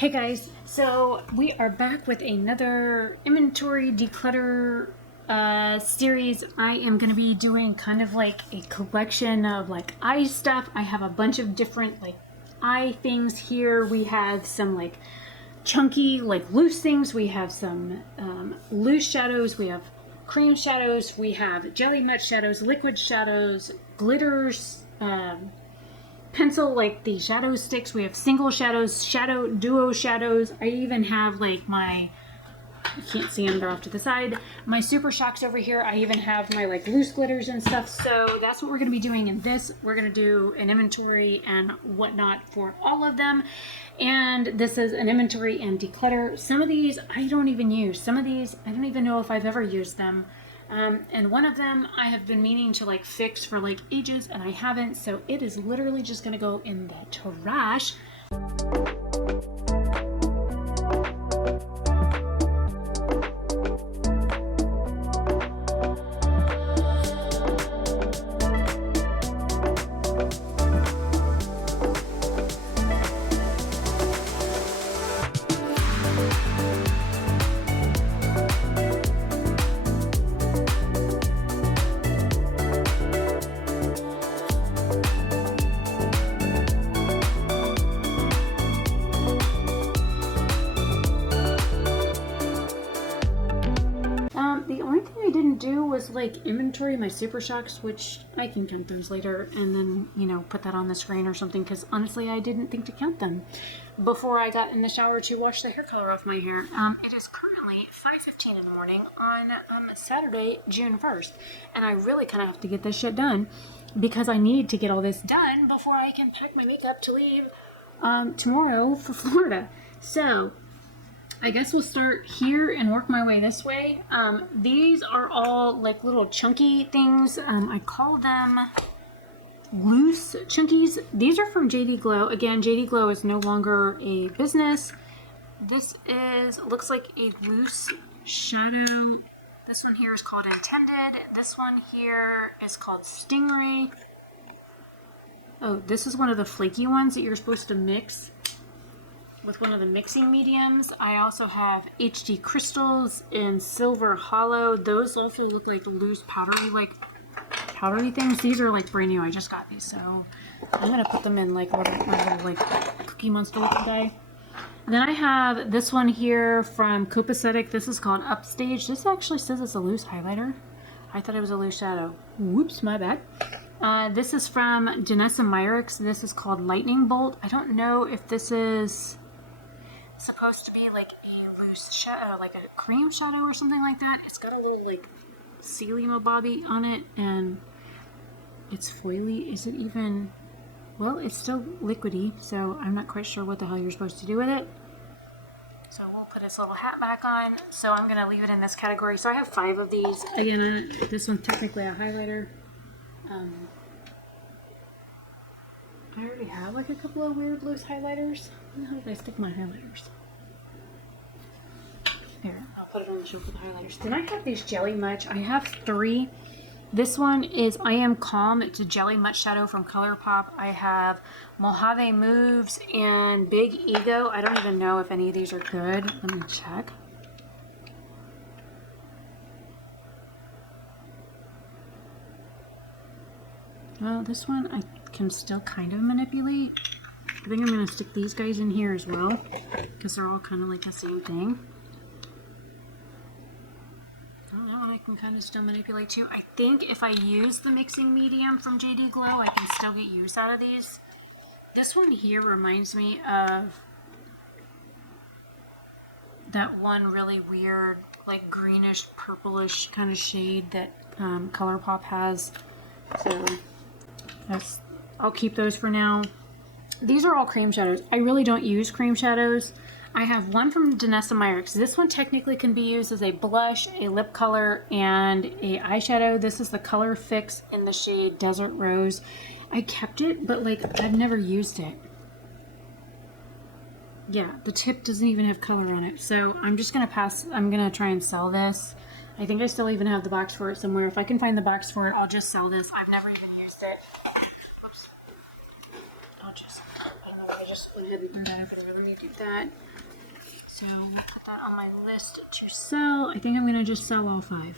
Hey guys, so we are back with another inventory declutter series. I am going to be doing kind of like a collection of like eye stuff. I have a bunch of different like eye things here. We have some like chunky like loose things. We have some loose shadows. We have cream shadows. We have jelly mud shadows, liquid shadows, glitters, pencil, like the shadow sticks. We have single shadows, duo shadows. I even have like my, you can't see them, they're off to the side, my super shocks over here. I even have my like loose glitters and stuff. So that's what we're going to be doing in this. We're going to do an inventory and whatnot for all of them. And this is an inventory and declutter. Some of these I don't even use. Some of these I don't even know if I've ever used them. And one of them I have been meaning to like fix for like ages and I haven't, so it is literally just gonna go in the trash. The only thing I didn't do was like inventory my super shocks, which I can count those later and then, you know, put that on the screen or something, because honestly I didn't think to count them before I got in the shower to wash the hair color off my hair. It is currently 5:15 in the morning on Saturday, June 1st, and I really kind of have to get this shit done because I need to get all this done before I can pack my makeup to leave tomorrow for Florida. So I guess we'll start here and work my way this way. These are all like little chunky things. I call them loose chunkies. These are from JD Glow. Again, JD Glow is no longer a business. This looks like a loose shadow. This one here is called Intended. This one here is called Stingray. Oh, this is one of the flaky ones that you're supposed to mix with one of the mixing mediums. I also have HD Crystals in Silver Hollow. Those also look like loose powdery things. These are like brand new. I just got these, so I'm gonna put them in like my little like Cookie Monster looking guy. And then I have this one here from Copacetic. This is called Upstage. This actually says it's a loose highlighter. I thought it was a loose shadow. Whoops, my bad. This is from Janessa Myricks. This is called Lightning Bolt. I don't know if this is supposed to be like a loose shadow, like a cream shadow or something like that. It's got a little like Celima bobby on it and it's foily. Is it even, well, it's still liquidy, so I'm not quite sure what the hell you're supposed to do with it. So we'll put its little hat back on. So I'm gonna leave it in this category. So I have 5 of these. Again, this one's technically a highlighter. I already have like a couple of weird loose highlighters. Where the hell did I stick my highlighters? There, I'll put it on the shelf with the highlighters. Then I have these jelly much. I have 3. This one is I Am Calm. It's a jelly much shadow from ColourPop. I have Mojave Moves and Big Ego. I don't even know if any of these are good. Let me check. Well, this one I can still kind of manipulate. I think I'm going to stick these guys in here as well because they're all kind of like the same thing. Oh, that one I can kind of still manipulate too. I think if I use the mixing medium from JD Glow, I can still get use out of these. This one here reminds me of that one really weird like greenish purplish kind of shade that ColourPop has. So I'll keep those for now. These are all cream shadows. I really don't use cream shadows. I have one from Janessa Myricks. This one technically can be used as a blush, a lip color, and a eyeshadow. This is the Color Fix in the shade Desert Rose. I kept it, but like I've never used it. Yeah, the tip doesn't even have color on it. So I'm just gonna pass. I'm gonna try and sell this. I think I still even have the box for it somewhere. If I can find the box for it, I'll just sell this. I've never even used it. Oops. I just went ahead and threw that over there. Let me do that. So we'll put that on my list to sell. I think I'm gonna just sell all 5.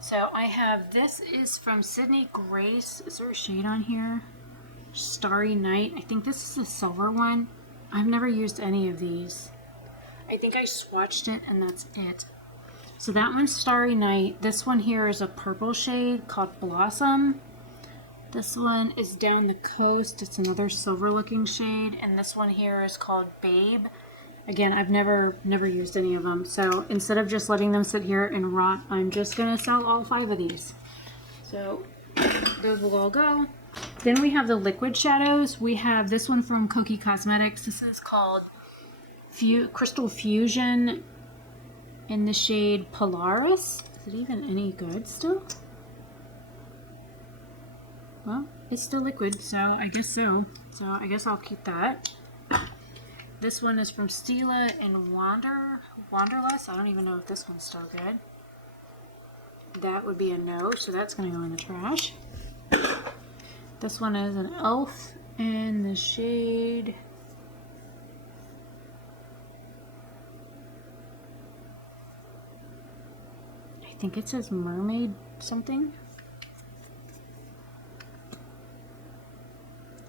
So I have, this is from Sydney Grace. Is there a shade on here? Starry Night. I think this is a silver one. I've never used any of these. I think I swatched it and that's it. So that one's Starry Night. This one here is a purple shade called Blossom. This one is Down the Coast. It's another silver looking shade. And this one here is called Babe. Again, I've never used any of them. So instead of just letting them sit here and rot, I'm just gonna sell all 5 of these. So those will all go. Then we have the liquid shadows. We have this one from Cookie Cosmetics. This is called Crystal Fusion in the shade Polaris. Is it even any good still? Well, it's still liquid, so I guess so. So I guess I'll keep that. This one is from Stila and Wanderlust. I don't even know if this one's still good. That would be a no, so that's going to go in the trash. This one is an Elf in the shade... I think it says Mermaid something.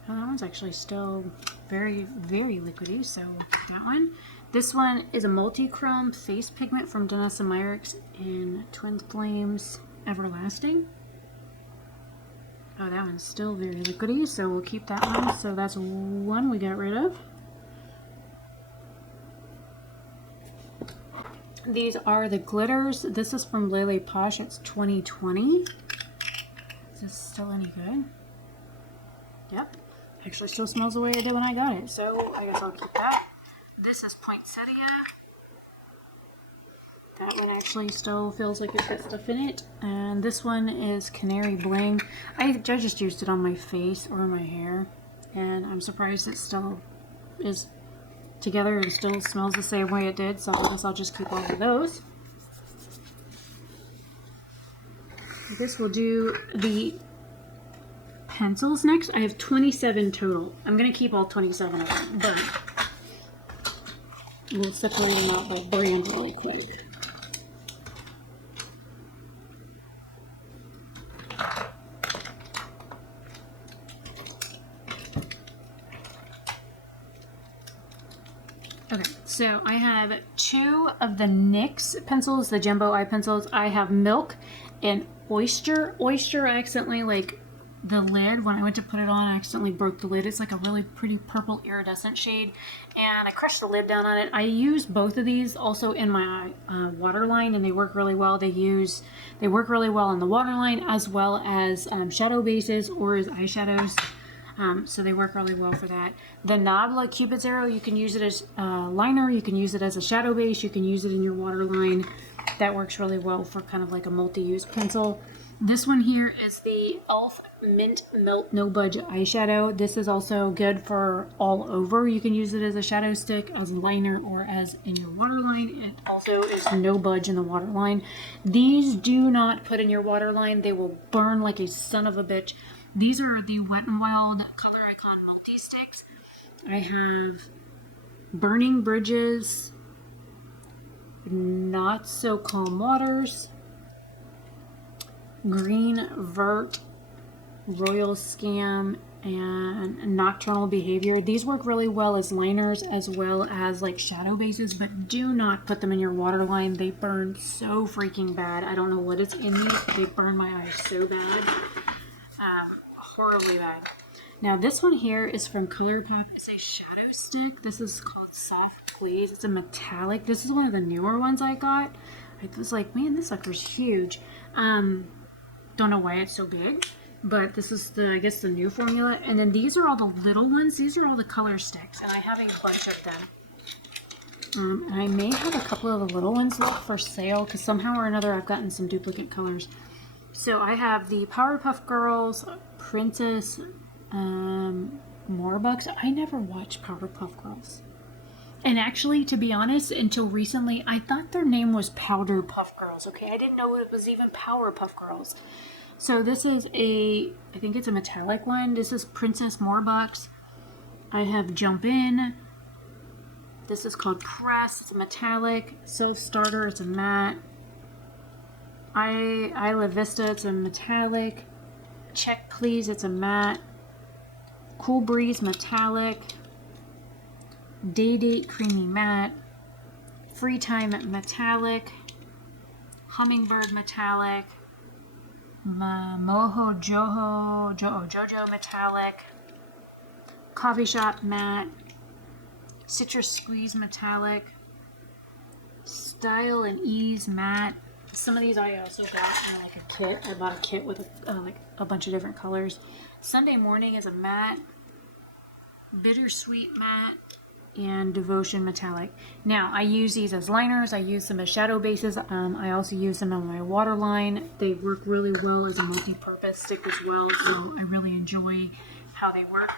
Oh, that one's actually still very, very liquidy, so that one. This one is a multi-chrome face pigment from Dennis & Meyerix in Twin Flames Everlasting. Oh, that one's still very liquidy, so we'll keep that one. So that's one we got rid of. These are the glitters. This is from Lele Posh. It's 2020. Is this still any good? Yep. Actually still smells the way it did when I got it. So I guess I'll keep that. This is Poinsettia. That one actually still feels like it's got stuff in it. And this one is Canary Bling. I just used it on my face or my hair. And I'm surprised it still is together and still smells the same way it did, so I guess I'll just keep all of those. This will do the pencils next. I have 27 total. I'm going to keep all 27 of them, but we'll separate them out by brand really quick. Okay, so I have 2 of the NYX pencils, the Jumbo Eye pencils. I have Milk and Oyster. Oyster, I accidentally, like, the lid, when I went to put it on, I accidentally broke the lid. It's like a really pretty purple iridescent shade, and I crushed the lid down on it. I use both of these also in my waterline, and they work really well. They work really well in the waterline as well as shadow bases or as eyeshadows. So they work really well for that. The knob, like Cupid's Arrow, you can use it as a liner, you can use it as a shadow base, you can use it in your waterline. That works really well for kind of like a multi-use pencil. This one here is the e.l.f. Mint Melt No Budge eyeshadow. This is also good for all over. You can use it as a shadow stick, as a liner, or as in your waterline. It also is no budge in the waterline. These do not put in your waterline. They will burn like a son of a bitch. These are the Wet n Wild Color Icon Multi-Sticks. I have Burning Bridges, Not So Calm Waters, Green Vert, Royal Scam, and Nocturnal Behavior. These work really well as liners as well as like shadow bases, but do not put them in your waterline. They burn so freaking bad. I don't know what is in these. They burn my eyes so bad. Horribly bad. Now this one here is from ColourPop. It's a shadow stick. This is called Soft Glaze. It's a metallic. This is one of the newer ones I got. I was like, man, this sucker's huge. Don't know why it's so big, but this is the, I guess, the new formula. And then these are all the little ones. These are all the color sticks, and I have a bunch of them. I may have a couple of the little ones left for sale because somehow or another I've gotten some duplicate colors. So I have the Powerpuff Girls, Princess, Morbucks. I never watched Powerpuff Girls. And actually, to be honest, until recently, I thought their name was Powder Puff Girls, okay? I didn't know it was even Powerpuff Girls. So this is a, I think it's a metallic one. This is Princess Morbucks. I have Jump In. This is called Press. It's a metallic. Self Starter. It's a matte. Isla Vista. It's a metallic. Check Please. It's a matte. Cool Breeze metallic. Day Date creamy matte. Free Time metallic. Hummingbird metallic. Mojo Jojo metallic. Coffee Shop matte. Citrus Squeeze metallic. Style and Ease matte. Some of these I also got in like a kit. I bought a kit with like a bunch of different colors. Sunday Morning is a matte. Bittersweet matte. And Devotion metallic. Now I use these as liners. I use them as shadow bases. I also use them on my waterline. They work really well as a multi-purpose stick as well, so I really enjoy how they work.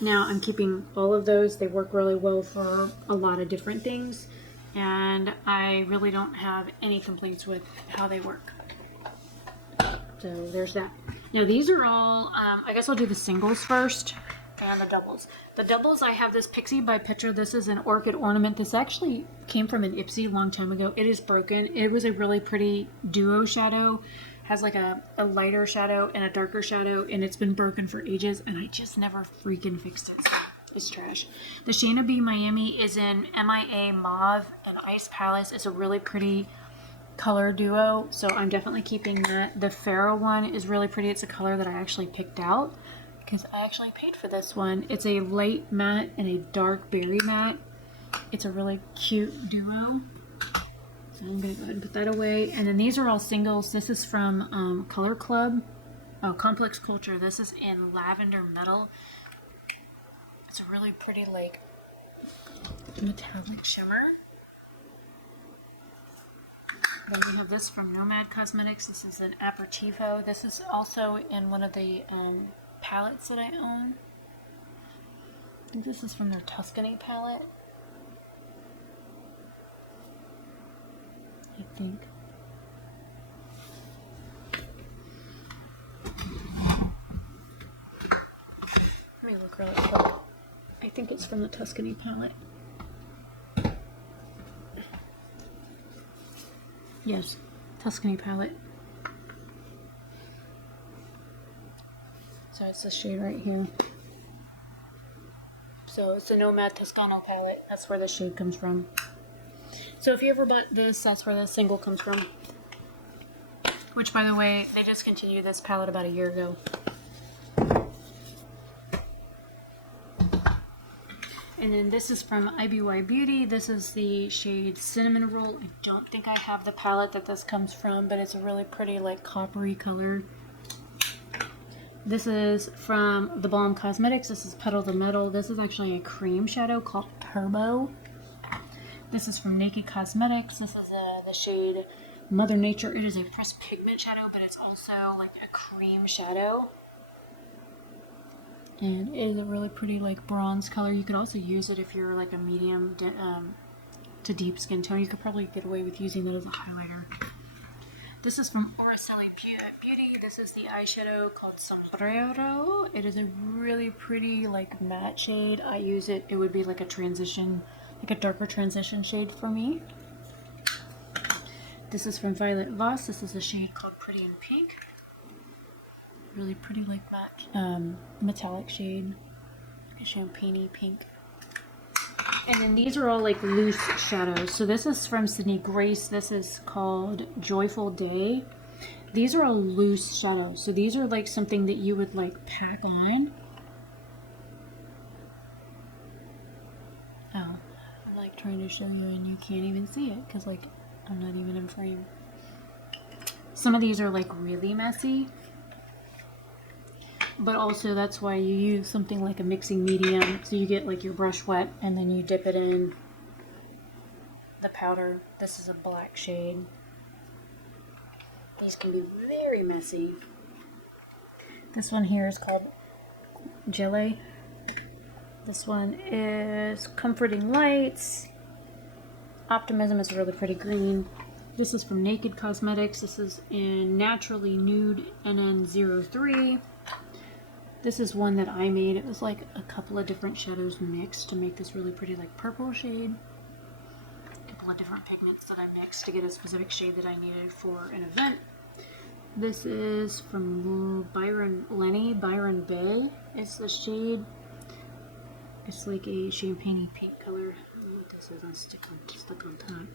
Now I'm keeping all of those. They work really well for a lot of different things, and I really don't have any complaints with how they work. So there's that. Now these are all, I guess I'll do the singles first. And the doubles. The doubles, I have this Pixie by Petra. This is an orchid ornament. This actually came from an Ipsy a long time ago. It is broken. It was a really pretty duo shadow. Has like a lighter shadow and a darker shadow, and it's been broken for ages, and I just never freaking fixed it. So it's trash. The Shayna B Miami is in MIA Mauve and Ice Palace. It's a really pretty color duo, so I'm definitely keeping that. The Pharaoh one is really pretty. It's a color that I actually picked out, because I actually paid for this one. It's a light matte and a dark berry matte. It's a really cute duo. So I'm going to go ahead and put that away. And then these are all singles. This is from Color Club. Oh, Complex Culture. This is in Lavender Metal. It's a really pretty, like, metallic shimmer. Then we have this from Nomad Cosmetics. This is an Aperitivo. This is also in one of the palettes that I own. I think this is from their Tuscany palette. I think. Let me look really quick. I think it's from the Tuscany palette. Yes, Tuscany palette. So it's this shade right here. So it's the Nomad Toscano palette. That's where the shade comes from. So if you ever bought this, that's where the single comes from. Which, by the way, they discontinued this palette about a year ago. And then this is from IBY Beauty. This is the shade Cinnamon Roll. I don't think I have the palette that this comes from, but it's a really pretty, like, coppery color. This is from The Balm Cosmetics. This is Petal the Metal. This is actually a cream shadow called Turbo. This is from Naked Cosmetics. This is the shade Mother Nature. It is a pressed pigment shadow, but it's also like a cream shadow. And it is a really pretty, like, bronze color. You could also use it if you're like a medium to deep skin tone. You could probably get away with using that as a highlighter. This is from Oberstadt Beauty. This is the eyeshadow called Sombrero. It is a really pretty, like, matte shade. I use it. It would be like a transition, like a darker transition shade for me. This is from Violet Voss. This is a shade called Pretty in Pink. Really pretty, like, matte metallic shade, a champagne-y pink. And then these are all like loose shadows. So this is from Sydney Grace. This is called Joyful Day. These are all loose shadows. So these are like something that you would like pack on. Oh, I'm like trying to show you and you can't even see it because like I'm not even in frame. Some of these are like really messy. But also that's why you use something like a mixing medium. So you get like your brush wet and then you dip it in the powder. This is a black shade. These can be very messy. This one here is called Gelée. This one is Comforting Lights. Optimism is a really pretty green. This is from Naked Cosmetics. This is in Naturally Nude NN03. This is one that I made. It was like a couple of different shadows mixed to make this really pretty like purple shade. A couple of different pigments that I mixed to get a specific shade that I needed for an event. This is from Byron Bay. It's the shade. It's like a champagne pink color. I don't know what this is. I'll stick on top.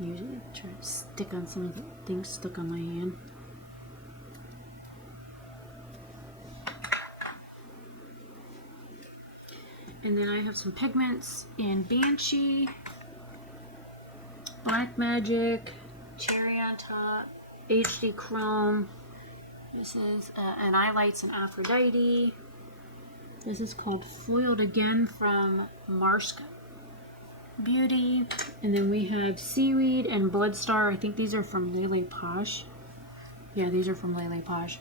Usually I try to stick on some of the things stuck on my hand. And then I have some pigments in Banshee, Black Magic, Cherry on Top, HD Chrome. This is and Highlights and Aphrodite. This is called Foiled Again from Marsk Beauty. And then we have Seaweed and Bloodstar. I think these are from Lele Posh. Yeah, these are from Lele Posh.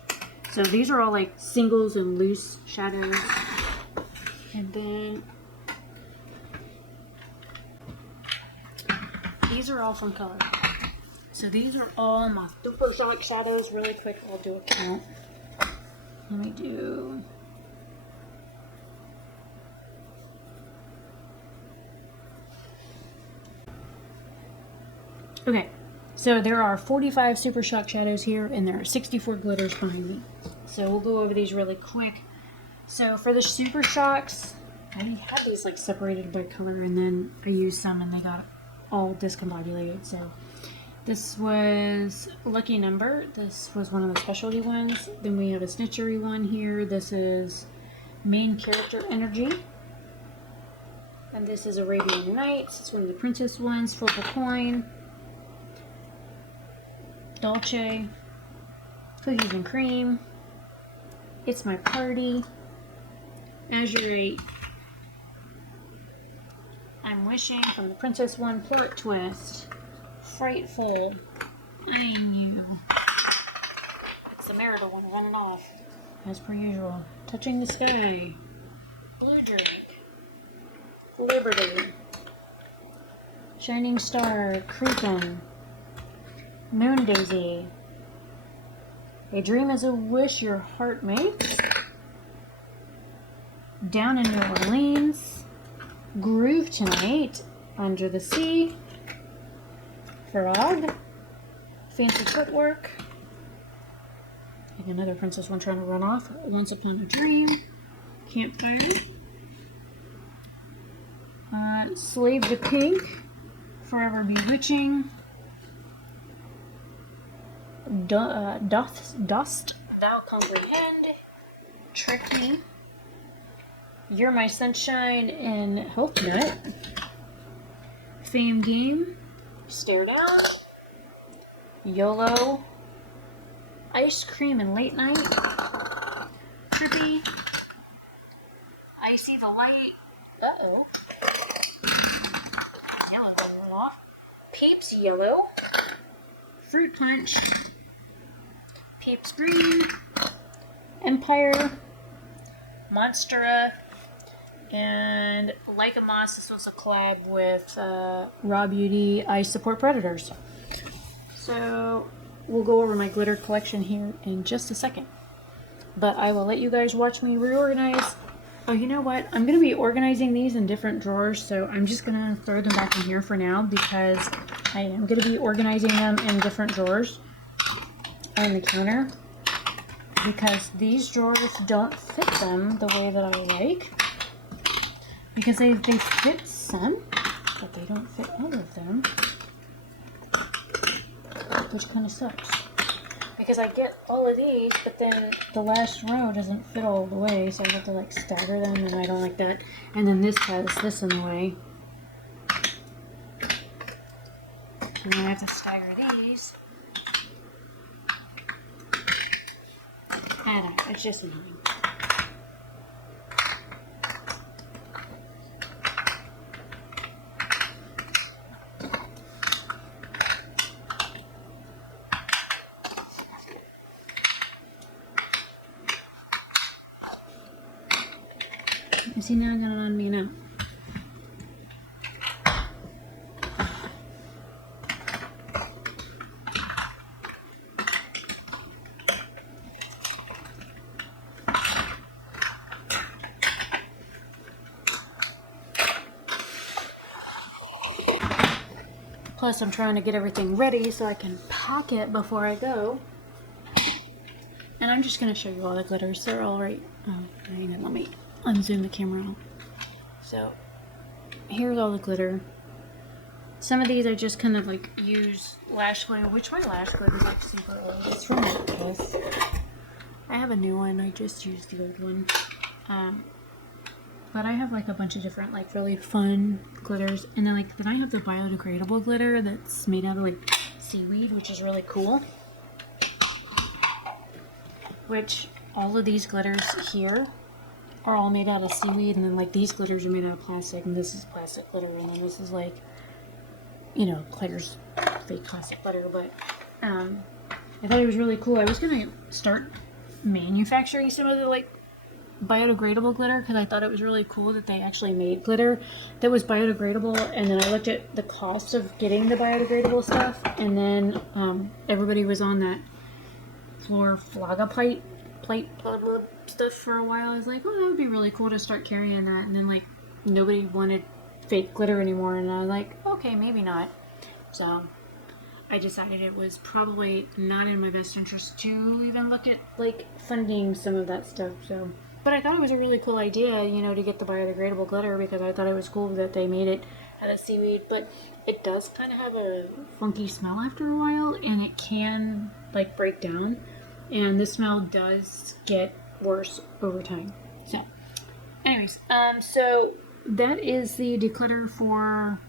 So these are all like singles and loose shadows. And then these are all from ColourPop. So these are all my super shock shadows. Really quick, I'll do a count. Let me do. Okay, so there are 45 super shock shadows here, and there are 64 glitters behind me. So we'll go over these really quick. So for the super shocks, I had these like separated by color, and then I used some and they got all discombobulated. So this was Lucky Number. This was one of the specialty ones. Then we have a Snitchery one here. This is Main Character Energy. And this is Arabian Nights. It's one of the princess ones. Flip a Coin. Dolce. Cookies and Cream. It's My Party. Azurite. I'm Wishing from the Princess one. Plot Twist. Frightful. Eyeing You. It's the marital one running off. As per usual. Touching the Sky. Blue Drink. Liberty. Shining Star. Creepin'. Moon Daisy. A Dream is a Wish Your Heart Makes. Down in New Orleans. Groove Tonight. Under the Sea. Frog. Fancy Footwork. Like another princess one trying to run off. Once Upon a Dream. Campfire. Slave to Pink. Forever Bewitching. Dost Thou Comprehend. Trick Me. You're My Sunshine and Hope Nut. Fame Game. Stare Down. YOLO. Ice Cream and Late Night. Trippy. I See the Light. Uh-oh. Peeps Yellow. Fruit Punch. Peeps Green. Empire. Monstera. And Like a Moss, this was a collab with Raw Beauty, I Support Predators. So we'll go over my glitter collection here in just a second. But I will let you guys watch me reorganize. Oh, you know what? I'm going to be organizing these in different drawers, so I'm just going to throw them back in here for now because I am going to be organizing them in different drawers on the counter because these drawers don't fit them the way that I like. Because they fit some, but they don't fit all of them, which kind of sucks. Because I get all of these, but then the last row doesn't fit all the way, so I have to like stagger them, and I don't like that. And then this has this in the way. And then I have to stagger these. I don't know, it's just annoying. Is he now gonna on me now? Plus, I'm trying to get everything ready so I can pack it before I go. And I'm just going to show you all the glitters. They're all right. Oh, let me unzoom the camera out. So, here's all the glitter. Some of these I just kind of like use lash glue, which my lash glue is like super old. It's from this. I have a new one. I just used the old one. But I have like a bunch of different like really fun glitters. And then then I have the biodegradable glitter that's made out of like seaweed, which is really cool. Which all of these glitters here are all made out of seaweed, and then like these glitters are made out of plastic, and this is plastic glitter, and then this is like, you know, Claire's fake plastic glitter. But I thought it was really cool. I was gonna start manufacturing some of the like biodegradable glitter because I thought it was really cool that they actually made glitter that was biodegradable. And then I looked at the cost of getting the biodegradable stuff, and then everybody was on that plate blah, blah, stuff for a while. I was like, oh, that would be really cool to start carrying that. And then like nobody wanted fake glitter anymore, and I was like, okay, maybe not. So I decided it was probably not in my best interest to even look at like funding some of that stuff. So, but I thought it was a really cool idea, you know, to get the biodegradable glitter, because I thought it was cool that they made it out of seaweed. But it does kind of have a funky smell after a while, and it can like break down, and the smell does get worse over time. So anyways, so that is the declutter for,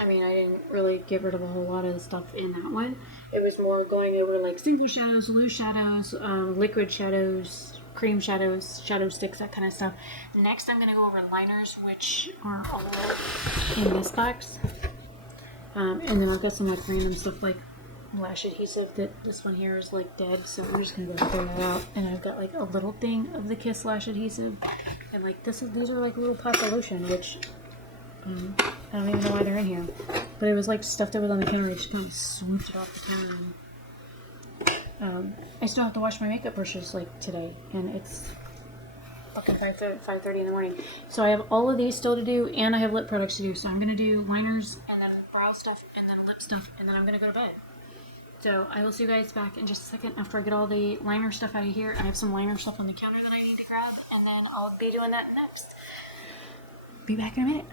I mean, I didn't really get rid of a whole lot of the stuff in that one. It was more going over like single shadows, loose shadows, liquid shadows, cream shadows, shadow sticks, that kind of stuff. Next, I'm going to go over liners, which are all in this box. And then I've got some like random stuff like lash adhesive that this one here is like dead, so I'm just going to go throw that out. And I've got like a little thing of the Kiss lash adhesive. And like these are like little pots of lotion, which I don't even know why they're in here. But it was like stuff that was on the counter. I just kind of swooped it off the counter. I still have to wash my makeup brushes like today, and it's fucking 5:30 in the morning. So I have all of these still to do, and I have lip products to do. So I'm going to do liners, and then brow stuff, and then lip stuff, and then I'm going to go to bed. So I will see you guys back in just a second after I get all the liner stuff out of here. I have some liner stuff on the counter that I need to grab, and then I'll be doing that next. Be back in a minute.